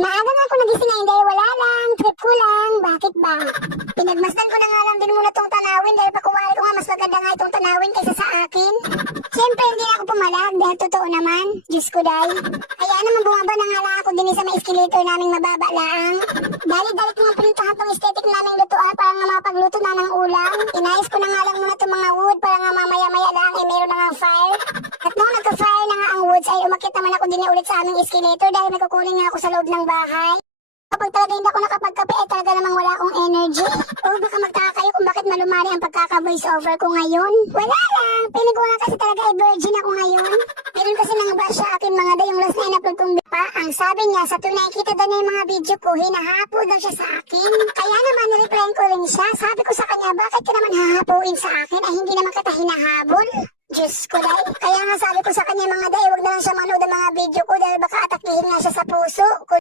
Maaga nga ako nagising ngayon dahil wala lang, trip ko lang. Bakit ba? Pinagmasdan ko na nga lang din muna tong tanawin dahil pakuwari ko nga mas maganda nga itong tanawin kaysa sa akin. Siyempre hindi na ako pumalag dahil totoo naman. Diyos ko day. Kaya naman bumaba na nga lang ako din sa may escalator naming mababa lang. Dali-dali ko nga pinuntahan tong aesthetic naming lutuan para nga makapagluto na ng ulam. Inayos ko na nga lang muna itong mga wood para nga mamaya-maya lang meron na nga fire. At nung nagka-fire na nga ang woods ay umakit naman ako din ulit sa aming escalator dahil may kukunin nga ako sa loob ng bahay. Kapag talaga hindi ako nakapagkape ay talaga namang wala akong energy. O baka magtaka kayo kung bakit malumari ang pagkaka-voice over ko ngayon. Wala lang, piling ko nga kasi talaga ay virgin ako ngayon. Meron kasi nang ba siya akin mga day yung last na in-upload kong pa. Ang sabi niya sa tunay kita daw na yung mga video ko, hinahapo daw siya sa akin. Kaya naman nireplyan ko rin siya. Sabi ko sa kanya, bakit ka naman hahapuin sa akin ay hindi naman kita hinahabol? Diyos ko day. Kaya nga sabi ko sa kanya mga day, huwag na lang siya manood ng mga video ko dahil baka atakihin nga siya sa puso.